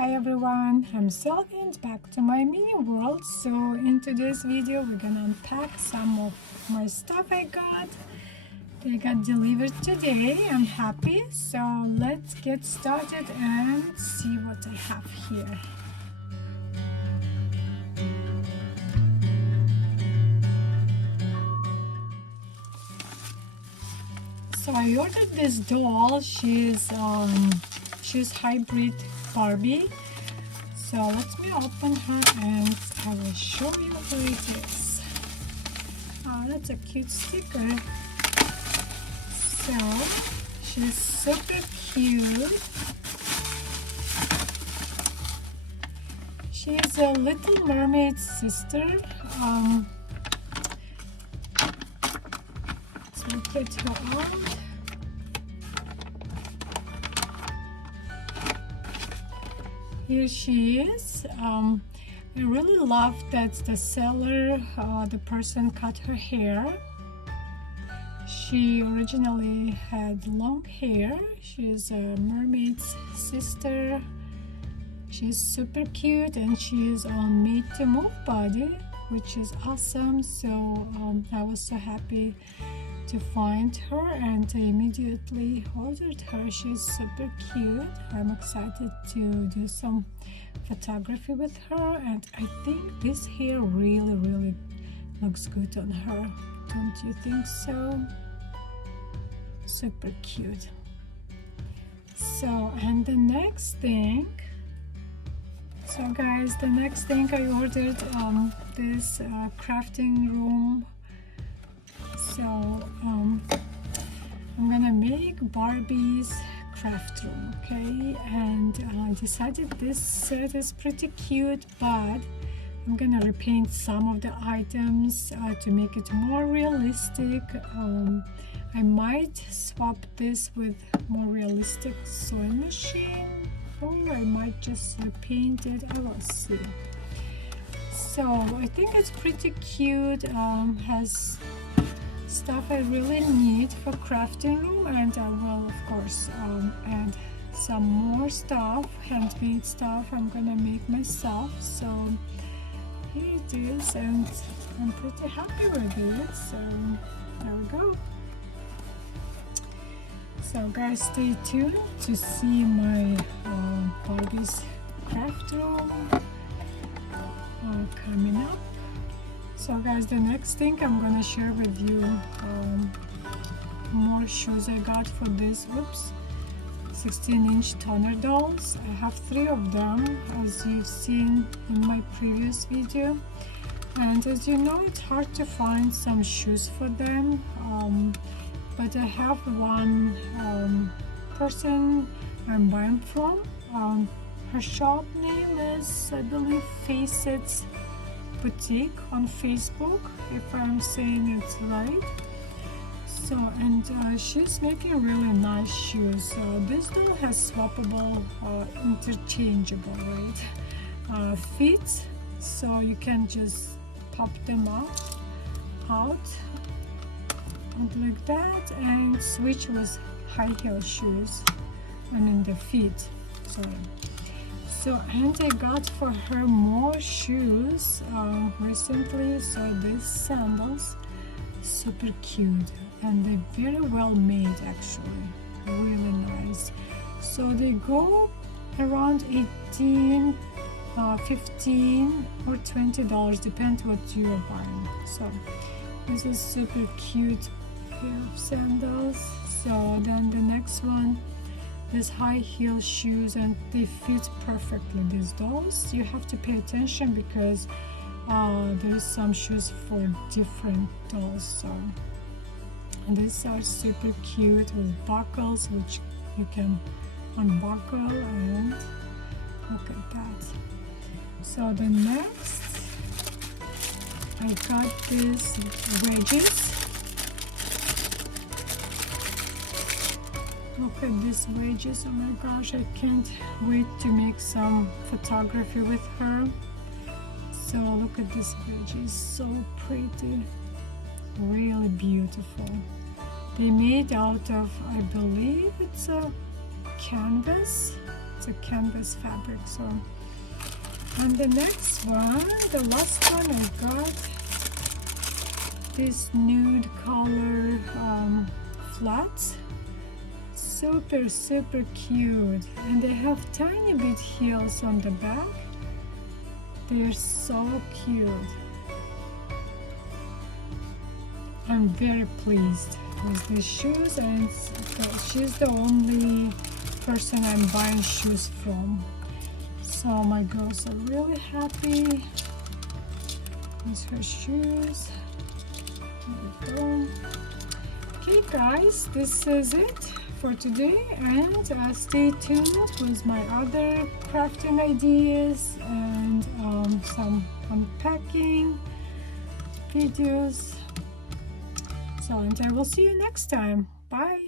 Hi everyone, I'm Sylvie and back to my mini world. So in today's video we're gonna unpack some of my stuff I got. They got delivered today. I'm happy. So let's get started and see what I have here. So I ordered this doll. She's hybrid Barbie. So let me open her and I will show you who it is. Oh, that's a cute sticker. So she's super cute. She's a Little Mermaid's sister. So get her out. Here she is. I really love that the seller, the person cut her hair. She originally had long hair. She's a mermaid's sister. She's super cute and she's on Made to Move body, which is awesome. So I was so happy to find her and I immediately ordered her. She's super cute. I'm excited to do some photography with her and I think this hair really looks good on her. Don't you think so? Super cute. So, and the next thing, so guys, the next thing I ordered this crafting room. So I'm gonna make Barbie's craft room, okay? And I decided this set is pretty cute, but I'm gonna repaint some of the items to make it more realistic. I might swap this with more realistic sewing machine, or I might just repaint it. I will see. So I think it's pretty cute. Has stuff I really need for crafting room, and I will of course add some more stuff, handmade stuff I'm gonna make myself. So here it is and I'm pretty happy with it. So there we go. So guys, stay tuned to see my Barbie's craft room coming up. So guys, the next thing I'm gonna share with you more shoes I got for this 16-inch toner dolls. I have 3 of them, as you've seen in my previous video, and as you know, it's hard to find some shoes for them, but I have one person I'm buying from. Her shop name is, I believe, Facets Boutique on Facebook, if I'm saying it right. So, and she's making really nice shoes. This doll has swappable, interchangeable, right, feet, so you can just pop them out and like that, and switch with high heel shoes. I mean the feet. Sorry. So, and I got for her more shoes recently. So these sandals, super cute and they're very well made, actually, really nice. So they go around 18, 15 or $20, depends what you are buying. So this is super cute pair of sandals. So then the next one, these high heel shoes, and they fit perfectly, these dolls. You have to pay attention because there's some shoes for different dolls. So, and these are super cute with buckles, which you can unbuckle, and look at that. So the next, I got these wedges. Look at these wedges. Oh my gosh, I can't wait to make some photography with her. So look at these wedges, so pretty, really beautiful. They made out of, I believe it's a canvas, It's a canvas fabric. So, and the next one, the last one, I got this nude color flats. Super cute, and they have tiny bit heels on the back. They're so cute. I'm very pleased with these shoes, and she's the only person I'm buying shoes from. So my girls are really happy with her shoes. There we go. Okay guys, this is it for today, and stay tuned with my other crafting ideas and some unpacking videos. So, and I will see you next time. Bye.